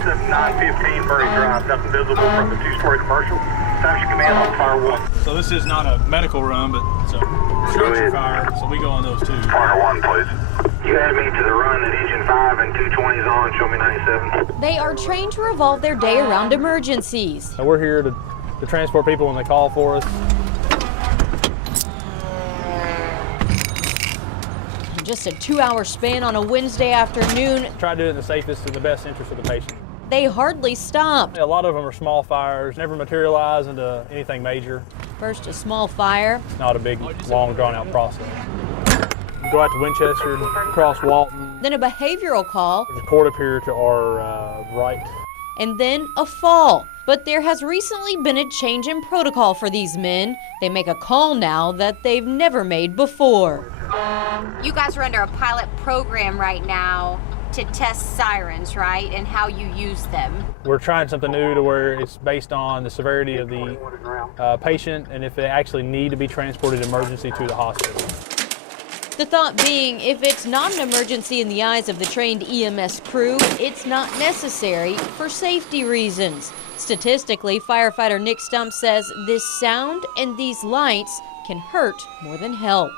Lexington 915 Murray Drive. Nothing visible from the two-story commercial. Fire command on fire 1. So this is not a medical room, but it's a structure fire, so we go on those too. Fire 1, please. You had me to the run at engine 5 and 220's on, show me 97. They are trained to revolve their day around emergencies. We're here to transport people when they call for us. Just a 2-hour span on a Wednesday afternoon. Try to do it in the safest and the best interest of the patient. They hardly stopped. A lot of them are small fires, never materialize into anything major. First a small fire. It's not a big, long, drawn-out process. We go out to Winchester, cross Walton. Then a behavioral call. There's a court up here to our right. And then a fall. But there has recently been a change in protocol for these men. They make a call now that they've never made before. You guys are under a pilot program right now to test sirens, right, and how you use them. We're trying something new to where it's based on the severity of the patient and if they actually need to be transported emergency to the hospital. The thought being, if it's not an emergency in the eyes of the trained EMS crew, it's not necessary for safety reasons. Statistically, firefighter Nick Stump says this sound and these lights can hurt more than help.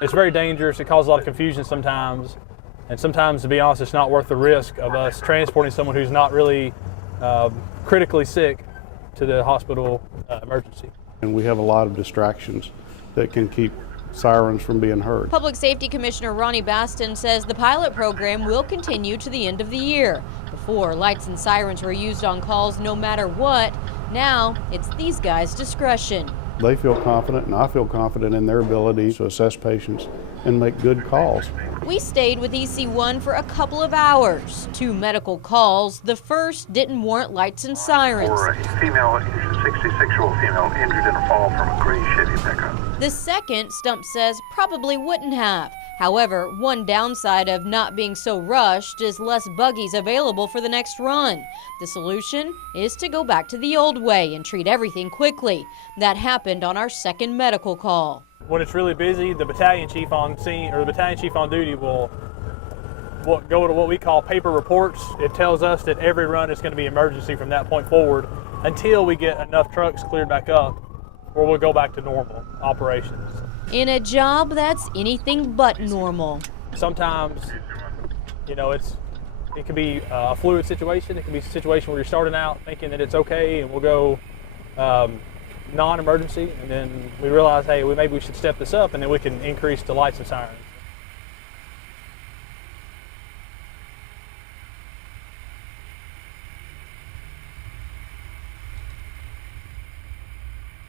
It's very dangerous. It causes a lot of confusion sometimes. And sometimes, to be honest, it's not worth the risk of us transporting someone who's not really critically sick to the hospital emergency. And we have a lot of distractions that can keep sirens from being heard. Public Safety Commissioner Ronnie Baston says the pilot program will continue to the end of the year. Before, lights and sirens were used on calls no matter what. Now, it's these guys' discretion. They feel confident, and I feel confident in their ability to assess patients and make good calls. We stayed with EC1 for a couple of hours. 2 medical calls. The first didn't warrant lights and sirens. For a female, 66-year-old female injured in a fall from a gray Chevy pickup. The second, Stump says, probably wouldn't have. However, one downside of not being so rushed is less buggies available for the next run. The solution is to go back to the old way and treat everything quickly. That happened on our second medical call. When it's really busy, the battalion chief on scene or the battalion chief on duty will go to what we call paper reports. It tells us that every run is going to be emergency from that point forward until we get enough trucks cleared back up, or we'll go back to normal operations. In a job that's anything but normal. Sometimes, you know, it can be a fluid situation. It can be a situation where you're starting out thinking that it's okay and we'll go non-emergency, and then we realize, hey, maybe we should step this up, and then we can increase the lights and sirens.